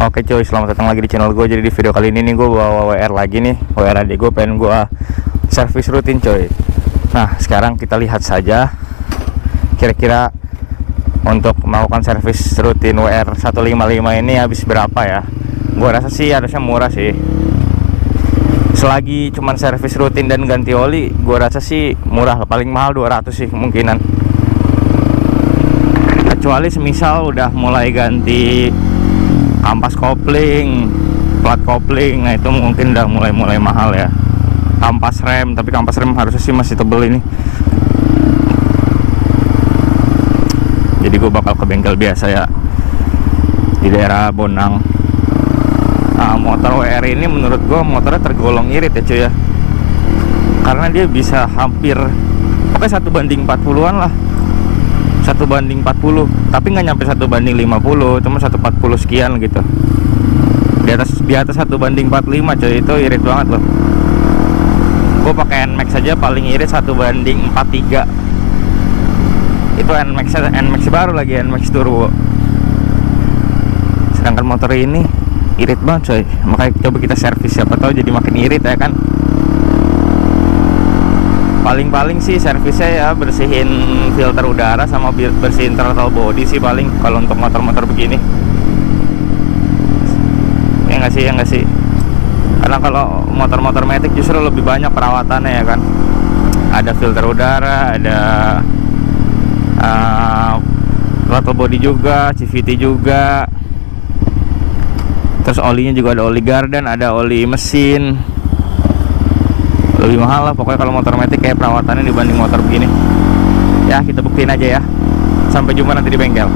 Oke cuy, selamat datang lagi di channel gue. Jadi di video kali ini nih gue bawa WR lagi nih. WR adik gue pengen gue servis rutin coy. Nah sekarang kita lihat saja kira-kira untuk melakukan servis rutin WR 155 ini habis berapa ya. Gue rasa sih harusnya murah sih. Selagi cuman servis rutin dan ganti oli, gue rasa sih murah. Paling mahal 200 sih kemungkinan. Kecuali semisal udah mulai ganti kampas kopling, plat kopling, nah itu mungkin udah mulai mahal ya. Kampas rem, tapi kampas rem harusnya sih masih tebel ini. Jadi gue bakal ke bengkel biasa ya, di daerah Bonang. Nah, motor WR ini menurut gue motornya tergolong irit ya cuy ya, karena dia bisa hampir pokoknya 1:40-an lah, 1:40, tapi nggak nyampe 1:50, cuma 1:40 sekian gitu. Di atas 1:45 coy, itu irit banget loh. Gue pakai NMAX saja paling irit 1:43. Itu NMAX baru lagi, NMAX turbo. Sedangkan motor ini irit banget coy, makanya coba kita servis, siapa tahu jadi makin irit ya kan. Paling sih servisnya ya bersihin filter udara sama bersihin throttle body sih paling kalau untuk motor-motor begini. Ya nggak sih. Karena kalau motor-motor matic justru lebih banyak perawatannya ya kan. Ada filter udara, ada throttle body juga, CVT juga. Terus olinya juga ada oli gardan, ada oli mesin. Lebih mahal lah pokoknya kalau motor matic kayak perawatannya dibanding motor begini. Ya kita buktiin aja ya. Sampai jumpa nanti di bengkel.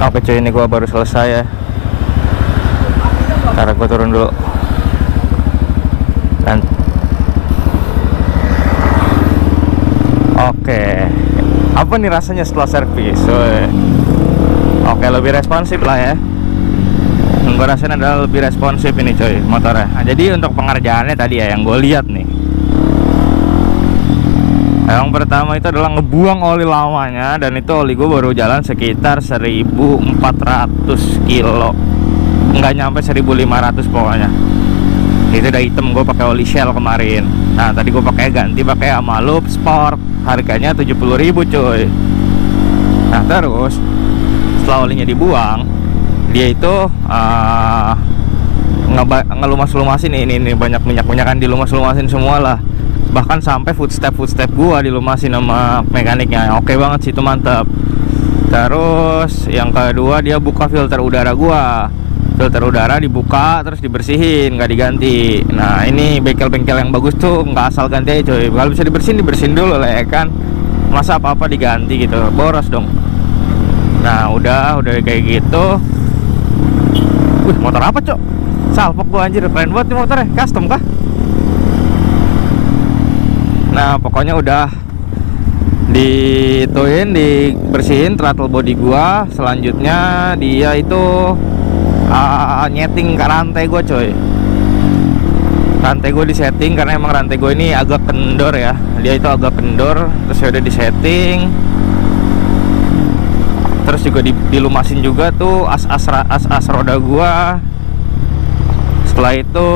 Oke cuy, ini gua baru selesai ya. Ntar gue turun dulu. Dan oke, apa nih rasanya setelah servis? Oke, lebih responsif lah ya. Yang gue rasain adalah lebih responsif ini coy motornya. Nah, jadi untuk pengerjaannya tadi ya yang gue lihat nih, yang pertama itu adalah ngebuang oli lamanya. Dan itu oli gue baru jalan sekitar 1400 kilo, nggak nyampe 1500 pokoknya. Itu udah hitam, gue pakai oli Shell kemarin. Nah tadi gue pakai Amalup Sport, harganya 70.000 cuy. Nah terus setelah olinya dibuang, dia itu ngelumas-lumasin ini banyak minyak-minyakan, dilumas-lumasin semua lah. Bahkan sampai footstep gua dilumasin sama mekaniknya. Oke banget sih, itu mantap. Terus yang kedua, dia buka filter udara gua. Filter udara dibuka terus dibersihin, nggak diganti. Nah ini bengkel-bengkel yang bagus tuh nggak asal ganti aja coy. Kalau bisa dibersihin dulu lah ya kan. Masa apa-apa diganti gitu, boros dong. Nah udah kayak gitu. Wih, motor apa cok? Salpok gua anjir, keren banget nih motornya. Custom kah? Nah pokoknya udah dibersihin throttle body gua. Selanjutnya dia itu nyeting ke rantai gue coy. Rantai gue disetting karena emang rantai gue ini agak kendor ya. Dia itu agak kendor, terus ya udah disetting. Terus juga dilumasin juga tuh as roda gue. Setelah itu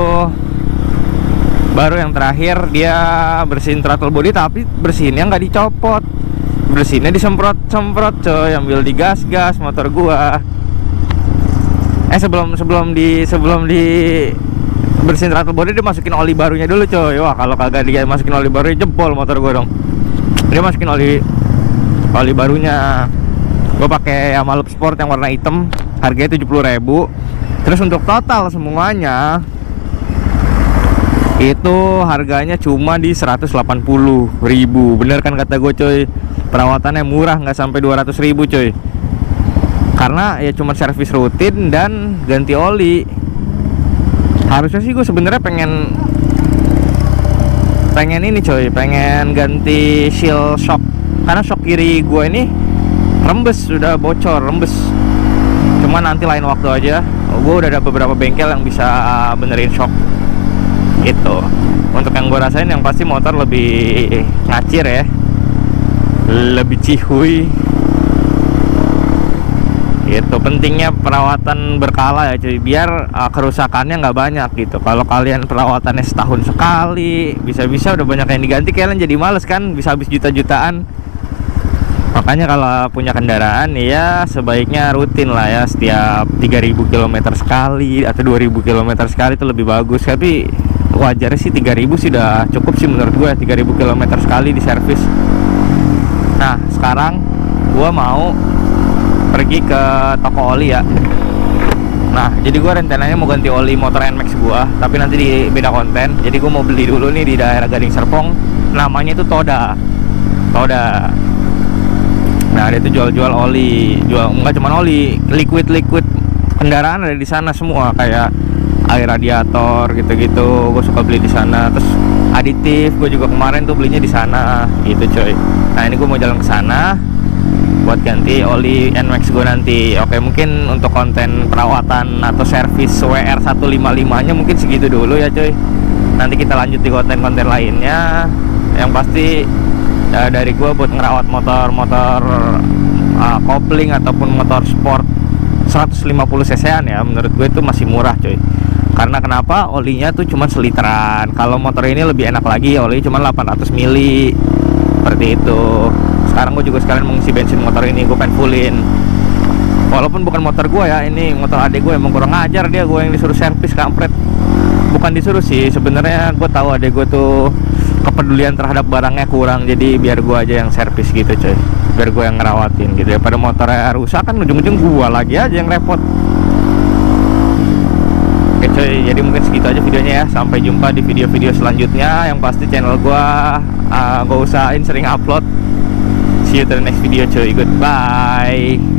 baru yang terakhir dia bersihin throttle body, tapi bersihinnya nggak dicopot, bersihinnya disemprot coy, ambil digas motor gue. Sebelum di bersihin throttle body, dia masukin oli barunya dulu coy. Wah kalau kagak dia masukin oli baru, jebol motor gue dong. Dia masukin oli barunya. Gue pakai Amalup Sport yang warna hitam, harganya 70.000. Terus untuk total semuanya itu harganya cuma di 180.000. Bener kan kata gue coy, perawatannya murah, nggak sampai 200.000 coy. Karena ya cuma servis rutin dan ganti oli. Harusnya sih gue sebenarnya pengen ini coy, pengen ganti shield shock. Karena shock kiri gue ini rembes, sudah bocor, rembes. Cuma nanti lain waktu aja. Gue udah ada beberapa bengkel yang bisa benerin shock gitu. Untuk yang gue rasain yang pasti motor lebih ngacir ya, lebih cihuy gitu. Pentingnya perawatan berkala ya cuy, biar kerusakannya nggak banyak gitu. Kalau kalian perawatannya setahun sekali, bisa-bisa udah banyak yang diganti, kalian jadi males kan, bisa habis juta-jutaan. Makanya kalau punya kendaraan ya sebaiknya rutin lah ya, setiap 3000 km sekali atau 2000 km sekali itu lebih bagus. Tapi wajarnya sih 3000 sih udah cukup sih menurut gue, 3000 km sekali di servis. Nah sekarang gue mau pergi ke toko oli ya. Nah jadi gue rencananya mau ganti oli motor NMAX gue, tapi nanti di beda konten. Jadi gue mau beli dulu nih di daerah Gading Serpong, namanya itu Toda. Nah dia tuh jual oli, nggak cuma oli, liquid kendaraan ada di sana semua, kayak air radiator gitu-gitu. Gue suka beli di sana. Terus aditif gue juga kemarin tuh belinya di sana gitu coy. Nah ini gue mau jalan ke sana buat ganti oli NMAX gue nanti. Oke, mungkin untuk konten perawatan atau servis WR 155 nya mungkin segitu dulu ya coy. Nanti kita lanjut di konten-konten lainnya. Yang pasti dari gue buat ngerawat motor kopling ataupun motor sport 150 cc-an ya, menurut gue itu masih murah coy. Karena kenapa? Olinya tuh cuma seliteran. Kalau motor ini lebih enak lagi, oli cuma 800 mili seperti itu. Sekarang gue juga sekalian mengisi bensin motor ini, gue pengen fullin. Walaupun bukan motor gue ya, ini motor adik gue, emang kurang ajar dia, gue yang disuruh servis kampret. Bukan disuruh sih, sebenarnya gue tahu adik gue tuh kepedulian terhadap barangnya kurang, jadi biar gue aja yang servis gitu coy, biar gue yang ngerawatin gitu. Daripada motornya rusak kan ujung-ujung gue lagi aja yang repot. Oke coy, jadi mungkin segitu aja videonya ya. Sampai jumpa di video-video selanjutnya. Yang pasti channel gue usahain sering upload. See you to the next video coy, goodbye.